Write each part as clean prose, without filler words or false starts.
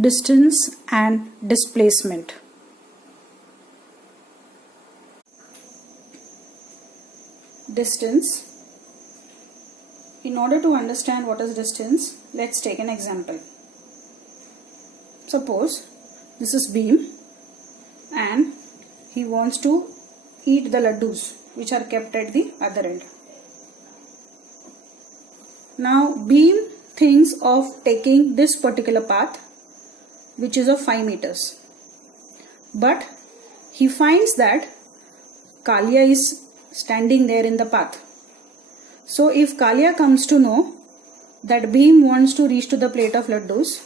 distance and displacement. Distance. In order to understand what is distance, let's take an example. Suppose this is Bhim and he wants to eat the laddus which are kept at the other end. Now Bhim thinks of taking this particular path which is of 5 meters. But he finds that Kalia is standing there in the path. So if Kalia comes to know that Bhim wants to reach to the plate of laddus,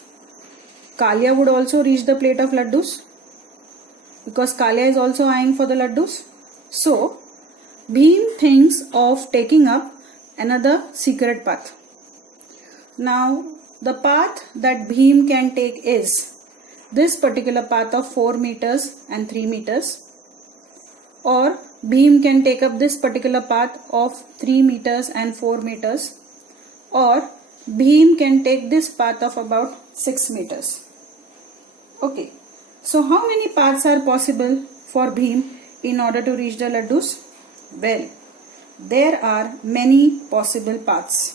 Kalia would also reach the plate of laddus because Kalia is also eyeing for the laddus. So Bhim thinks of taking up another secret path. Now the path that Bhim can take is this particular path of 4 meters and 3 meters, or Bhim can take up this particular path of 3 meters and 4 meters, or Bhim can take this path of about 6 meters. Okay, so how many paths are possible for Bhim in order to reach the laddus? Well, there are many possible paths.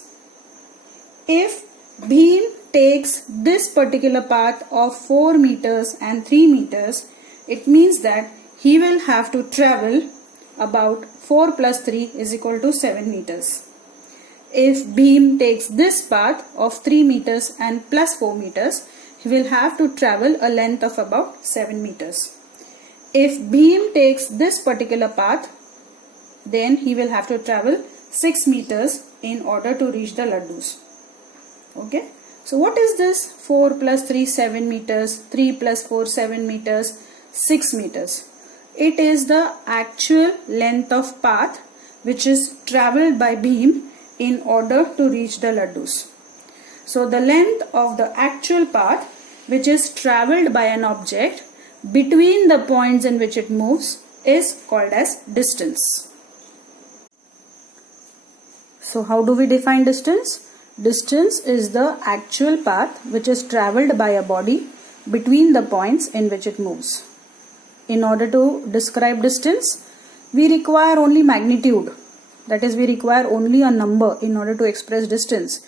If Bhim takes this particular path of 4 meters and 3 meters, it means that he will have to travel about 4 plus 3 is equal to 7 meters. If Bhim takes this path of 3 meters and plus 4 meters, he will have to travel a length of about 7 meters. If Bhim takes this particular path, then he will have to travel 6 meters in order to reach the laddus. Okay. So what is this 4 plus 3 7 meters, 3 plus 4 7 meters, 6 meters? It is the actual length of path which is travelled by Bhim in order to reach the laddus. So the length of the actual path which is travelled by an object between the points in which it moves is called as distance. So how do we define distance? Distance is the actual path which is travelled by a body between the points in which it moves. In order to describe distance, we require only magnitude. That is, we require only a number in order to express distance.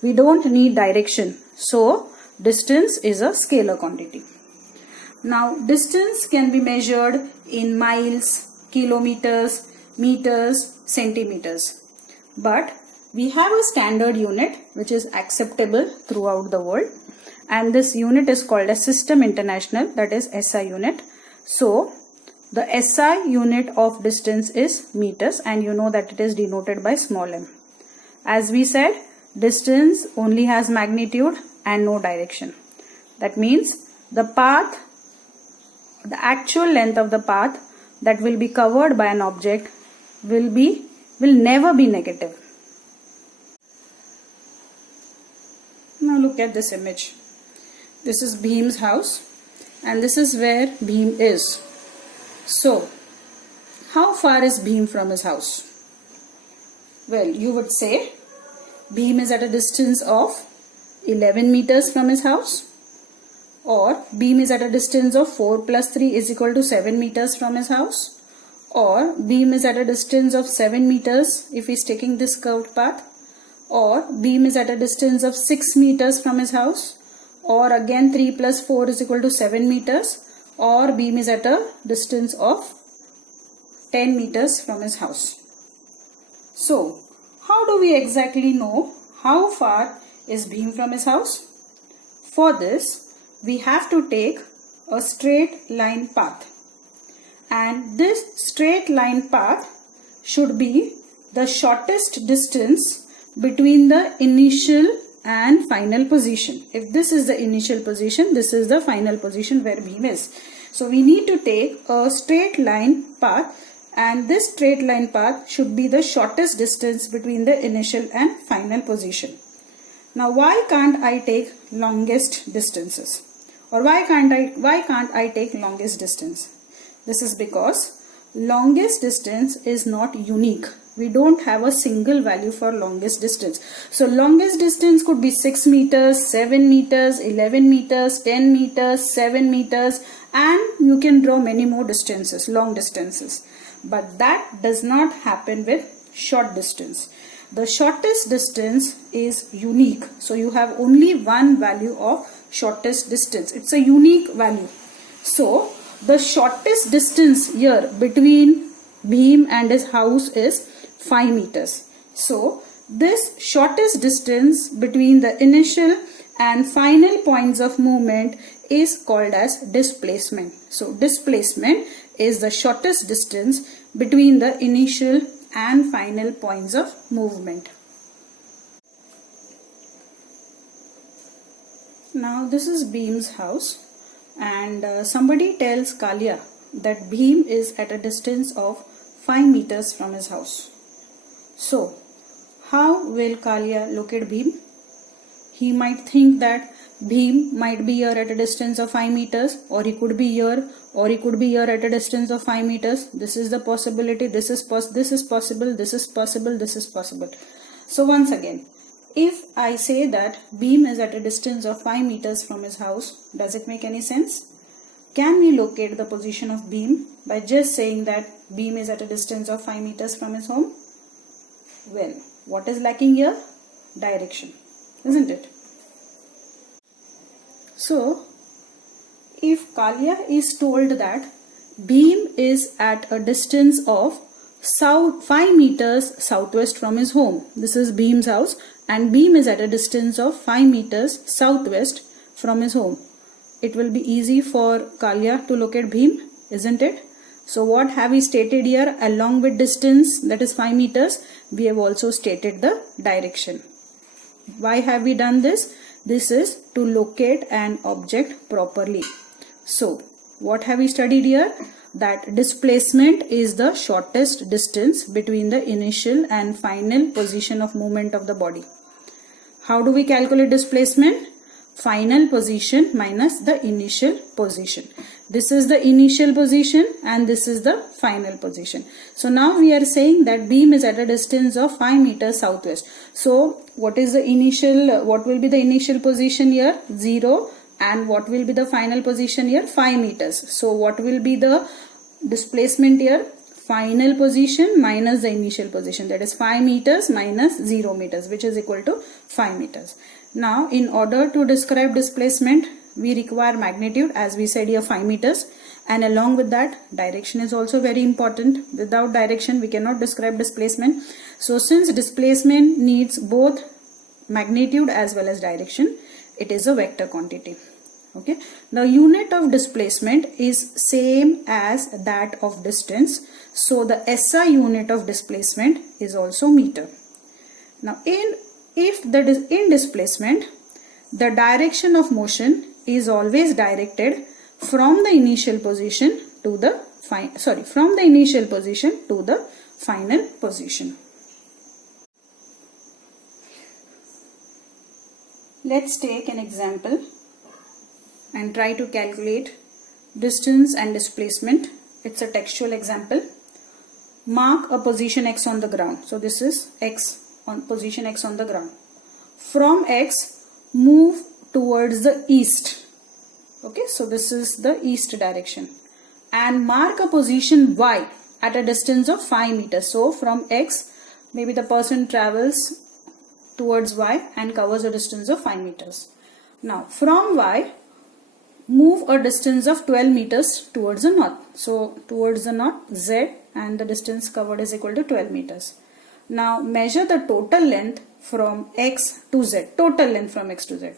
We don't need direction. So, distance is a scalar quantity. Now, distance can be measured in miles, kilometers, meters, centimeters. But we have a standard unit which is acceptable throughout the world, and this unit is called as System International, that is SI unit. So the SI unit of distance is meters, and you know that it is denoted by small m. As we said, distance only has magnitude and no direction. That means the path, the actual length of the path that will be covered by an object will never be negative. Now look at this image. This is Bhim's house and this is where Bhim is. So, how far is Bhim from his house? Well, you would say Bhim is at a distance of 11 meters from his house, or Bhim is at a distance of 4 plus 3 is equal to 7 meters from his house, or Bhim is at a distance of 7 meters if he is taking this curved path, or Bhim is at a distance of 6 meters from his house, or again 3 plus 4 is equal to 7 meters, or Bhim is at a distance of 10 meters from his house. So, how do we exactly know how far is Bhim from his house? For this, we have to take a straight line path, and this straight line path should be the shortest distance between the initial and final position. If this is the initial position, this is the final position where Bhim is. So we need to take a straight line path, and this straight line path should be the shortest distance between the initial and final position. Now why can't I take longest distances? Or why can't I take longest distance? This is because longest distance is not unique. We don't have a single value for longest distance. So longest distance could be 6 meters, 7 meters, 11 meters, 10 meters, 7 meters, and you can draw many more distances, long distances. But that does not happen with short distance. The shortest distance is unique. So you have only one value of shortest distance. It's a unique value. So the shortest distance here between Bhim and his house is 5 meters. So this shortest distance between the initial and final points of movement is called as displacement. So displacement is the shortest distance between the initial and final points of movement. Now this is Bhim's house, and somebody tells Kalia that Bhim is at a distance of 5 meters from his house. So how will Kalia locate Bhim? He might think that Bhim might be here at a distance of 5 meters, or he could be here, or he could be here at a distance of 5 meters. This is the possibility. This is possible. This is possible. This is possible. So once again, if I say that Bhim is at a distance of 5 meters from his house, does it make any sense? Can we locate the position of Bhim by just saying that Bhim is at a distance of 5 meters from his home? Well, what is lacking here? Direction, isn't it? So, if Kalia is told that Bhim is at a distance of 5 meters southwest from his home, this is Bhim's house, and Bhim is at a distance of 5 meters southwest from his home, it will be easy for Kalia to locate Bhim, isn't it? So what have we stated here? Along with distance, that is 5 meters, we have also stated the direction. Why have we done this? This is to locate an object properly. So what have we studied here? That displacement is the shortest distance between the initial and final position of movement of the body. How do we calculate displacement? Final position minus the initial position. This is the initial position and this is the final position. So now we are saying that Bhim is at a distance of 5 meters southwest. So what is the initial, what will be the initial position here? 0. And what will be the final position here? 5 meters. So what will be the displacement here? Final position minus the initial position, that is 5 meters minus 0 meters, which is equal to 5 meters. Now in order to describe displacement, we require magnitude, as we said here, 5 meters, and along with that direction is also very important. Without direction we cannot describe displacement. So since displacement needs both magnitude as well as direction, it is a vector quantity. Okay, the unit of displacement is same as that of distance, so the SI unit of displacement is also meter. Now in displacement, the direction of motion is always directed from the initial position to the final position. Let's take an example and try to calculate distance and displacement. It's a textual example. Mark a position X on the ground. So this is X, on position X on the ground. From X, move towards the east. Okay, so this is the east direction. And mark a position Y at a distance of 5 meters. So from X, maybe the person travels towards Y and covers a distance of 5 meters. Now from Y, move a distance of 12 meters towards the north. So towards the north, Z, and the distance covered is equal to 12 meters. Now measure the total length from X to Z, total length from X to Z,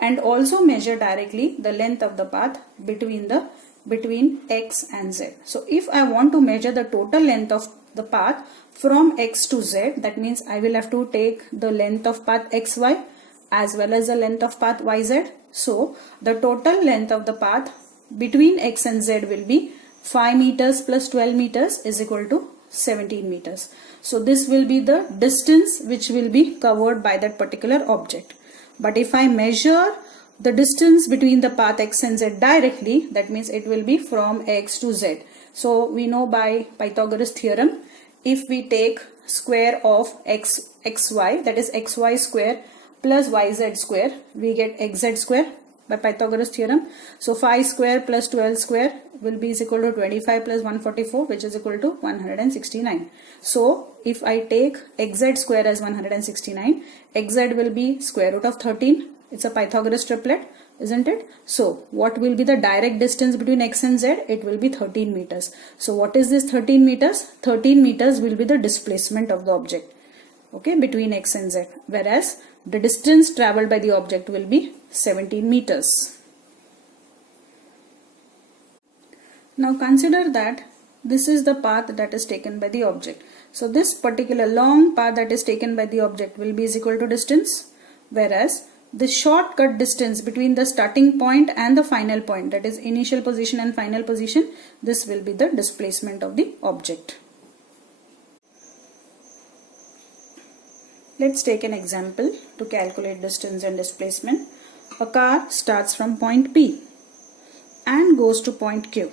and also measure directly the length of the path between X and Z. So if I want to measure the total length of the path from X to Z, that means I will have to take the length of path XY as well as the length of path YZ. So the total length of the path between X and Z will be 5 meters plus 12 meters is equal to 17 meters. So this will be the distance which will be covered by that particular object. But if I measure the distance between the path X and Z directly, that means it will be from X to Z. So we know by Pythagoras theorem, if we take square of xy, that is xy square plus yz square, we get xz square by Pythagoras theorem. So 5 square plus 12 square will be is equal to 25 plus 144, which is equal to 169. So if I take xz square as 169, xz will be square root of 13. It's a Pythagoras triplet, isn't it? So what will be the direct distance between x and z? It will be 13 meters. So what is this 13 meters? 13 meters will be the displacement of the object, okay, between x and z, whereas the distance traveled by the object will be 17 meters. Now consider that this is the path that is taken by the object. So this particular long path that is taken by the object will be is equal to distance, whereas the shortcut distance between the starting point and the final point, that is initial position and final position, this will be the displacement of the object. Let's take an example to calculate distance and displacement. A car starts from point P and goes to point Q.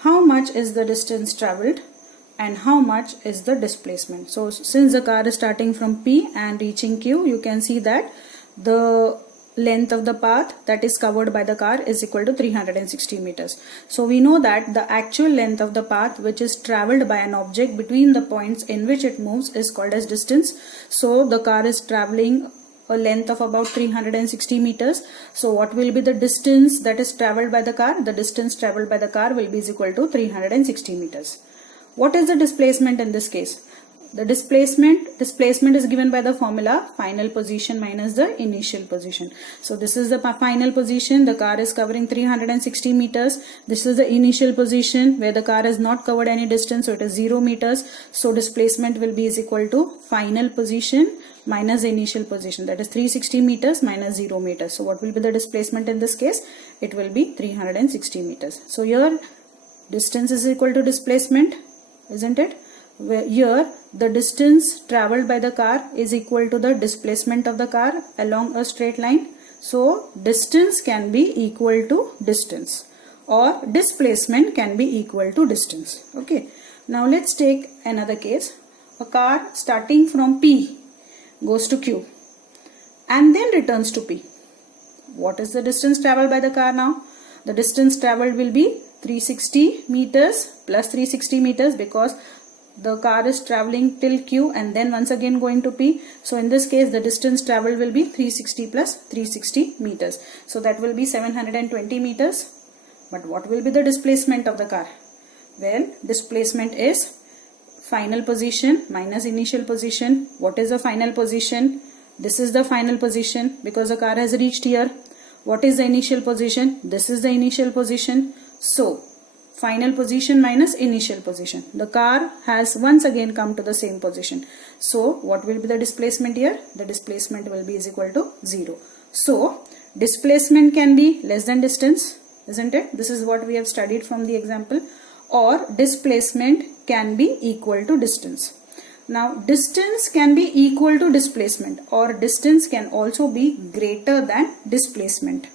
How much is the distance traveled and how much is the displacement? So since the car is starting from P and reaching Q, you can see that the length of the path that is covered by the car is equal to 360 meters. So we know that the actual length of the path which is traveled by an object between the points in which it moves is called as distance. So the car is traveling a length of about 360 meters. So what will be the distance that is traveled by the car? The distance traveled by the car will be equal to 360 meters. What is the displacement in this case? The displacement is given by the formula final position minus the initial position. So this is the final position, the car is covering 360 meters. This is the initial position where the car has not covered any distance, so it is 0 meters. So displacement will be is equal to final position minus the initial position, that is 360 meters minus 0 meters. So what will be the displacement in this case? It will be 360 meters. So here distance is equal to displacement, isn't it? Where here the distance traveled by the car is equal to the displacement of the car along a straight line. So distance can be equal to distance or displacement can be equal to distance. Okay. Now let's take another case. A car starting from P goes to Q and then returns to P. What is the distance traveled by the car now? The distance traveled will be 360 meters plus 360 meters because the car is traveling till Q and then once again going to P. So in this case the distance traveled will be 360 plus 360 meters. So that will be 720 meters. But what will be the displacement of the car? Well, displacement is final position minus initial position. What is the final position? This is the final position because the car has reached here. What is the initial position? This is the initial position. So final position minus initial position. The car has once again come to the same position. So what will be the displacement here? The displacement will be is equal to 0. So displacement can be less than distance, isn't it? This is what we have studied from the example. Or displacement can be equal to distance. Now distance can be equal to displacement or distance can also be greater than displacement.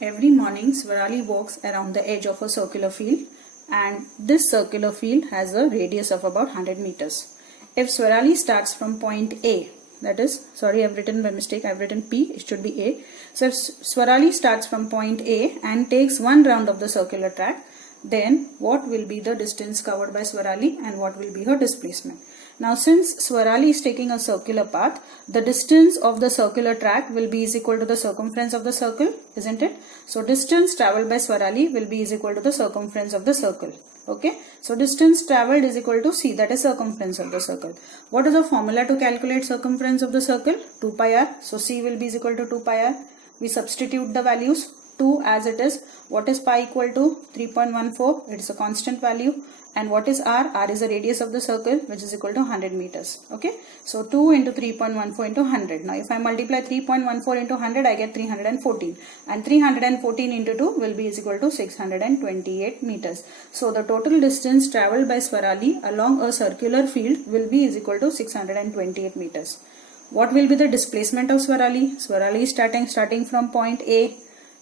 Every morning Swarali walks around the edge of a circular field and this circular field has a radius of about 100 meters. If Swarali starts from point A, that is, sorry, I've written by mistake, I've written P, it should be A. So if Swarali starts from point A and takes one round of the circular track, then what will be the distance covered by Swarali and what will be her displacement? Now since Swarali is taking a circular path, the distance of the circular track will be is equal to the circumference of the circle, isn't it? So distance travelled by Swarali will be is equal to the circumference of the circle. Okay, so distance travelled is equal to C, that is circumference of the circle. What is the formula to calculate circumference of the circle? 2 pi r. So C will be is equal to 2 pi r. We substitute the values. 2 as it is. What is pi equal to? 3.14. It is a constant value. And what is r? R is the radius of the circle, which is equal to 100 meters. Okay. So 2 into 3.14 into 100. Now if I multiply 3.14 into 100, I get 314. And 314 into 2 will be is equal to 628 meters. So the total distance travelled by Swarali along a circular field will be is equal to 628 meters. What will be the displacement of Swarali? Swarali is starting from point A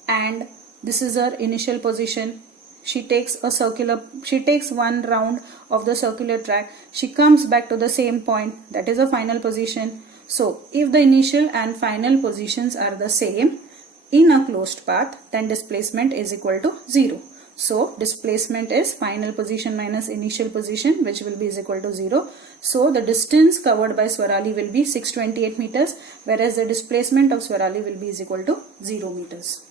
and this is her initial position. she takes one round of the circular track, she comes back to the same point, that is a final position. So if the initial and final positions are the same in a closed path, then displacement is equal to 0. So displacement is final position minus initial position, which will be is equal to 0. So the distance covered by Swarali will be 628 meters, whereas the displacement of Swarali will be is equal to 0 meters.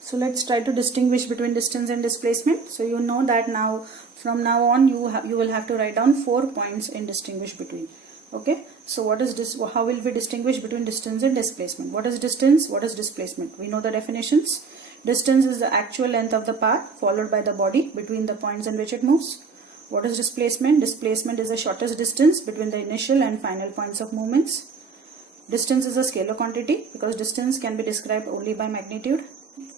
So let's try to distinguish between distance and displacement. So you know that now from now on you will have to write down 4 points in distinguish between. Okay, so what is this? How will we distinguish between distance and displacement? What is distance? What is displacement? We know the definitions. Distance is the actual length of the path followed by the body between the points in which it moves. What is displacement? Displacement is the shortest distance between the initial and final points of movements. Distance is a scalar quantity because distance can be described only by magnitude.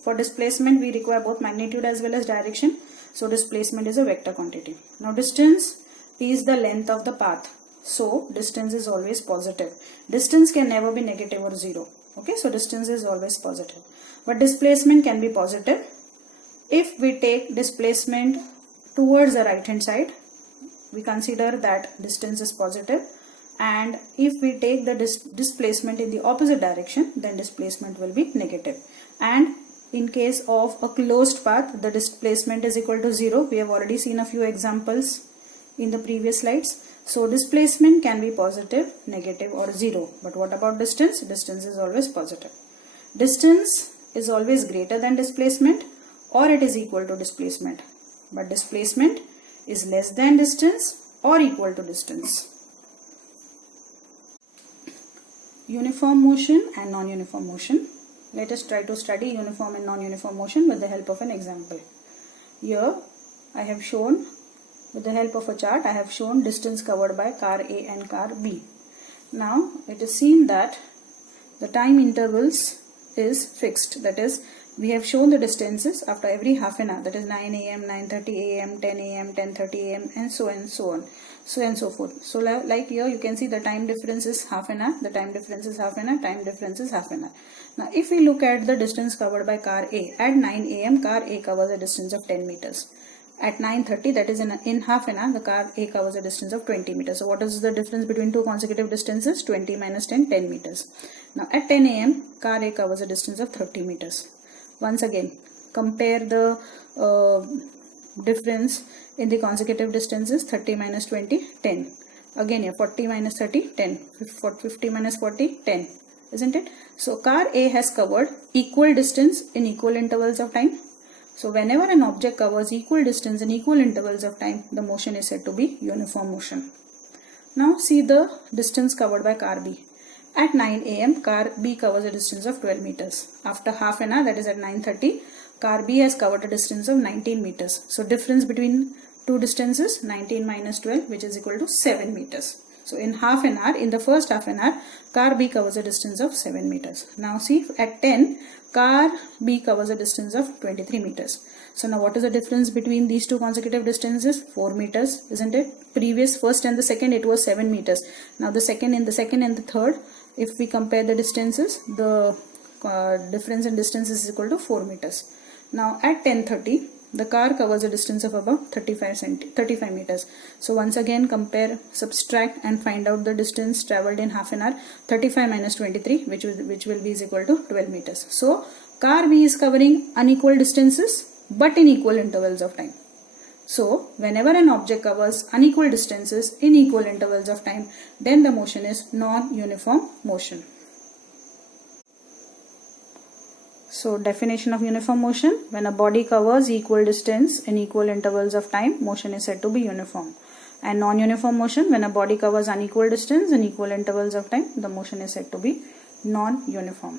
For displacement, we require both magnitude as well as direction. So displacement is a vector quantity. Now distance is the length of the path. So distance is always positive. Distance can never be negative or 0. Okay, so distance is always positive. But displacement can be positive if we take displacement towards the right hand side. We consider that distance is positive, and if we take the displacement in the opposite direction, then displacement will be negative. And in case of a closed path, the displacement is equal to 0. We have already seen a few examples in the previous slides. So displacement can be positive, negative or 0. But what about distance? Distance is always positive. Distance is always greater than displacement, or it is equal to displacement. But displacement is less than distance or equal to distance. Uniform motion and non-uniform motion. Let us try to study uniform and non-uniform motion with the help of an example. Here I have shown, with the help of a chart, I have shown distance covered by car A and car B. Now it is seen that the time intervals is fixed. That is, we have shown the distances after every half an hour. That is 9 am, 9:30 am, 10 am, 10:30 am, and so on, so and so forth. So like here you can see the time difference is half an hour, the time difference is half an hour, time difference is half an hour. Now if we look at the distance covered by car A, at 9 am car A covers a distance of 10 meters. At 9:30, that is in half an hour, the car A covers a distance of 20 meters. So what is the difference between two consecutive distances? 20 minus 10, 10 meters. Now at 10 am, car A covers a distance of 30 meters. Once again, compare the difference in the consecutive distances. 30 minus 20, 10. Again here, 40 minus 30, 10. 50 minus 40, 10. Isn't it? So car A has covered equal distance in equal intervals of time. So whenever an object covers equal distance in equal intervals of time, the motion is said to be uniform motion. Now see the distance covered by car B. At 9 am, car B covers a distance of 12 meters. After half an hour, that is at 9:30, car B has covered a distance of 19 meters. So difference between two distances, 19 minus 12, which is equal to 7 meters. So in half an hour, in the first half an hour, car B covers a distance of 7 meters. Now see, at 10, car B covers a distance of 23 meters. So now what is the difference between these two consecutive distances? 4 meters, isn't it? Previous first and the second, it was 7 meters. Now the second and the third, if we compare the distances, the difference in distance is equal to 4 meters. Now at 10:30, the car covers a distance of about 35 meters. So once again compare, subtract and find out the distance traveled in half an hour. 35 minus 23, which will be is equal to 12 meters. So car B is covering unequal distances but in equal intervals of time. So whenever an object covers unequal distances in equal intervals of time, then the motion is non-uniform motion. So definition of uniform motion: when a body covers equal distance in equal intervals of time, motion is said to be uniform. And non-uniform motion: when a body covers unequal distance in equal intervals of time, the motion is said to be non-uniform.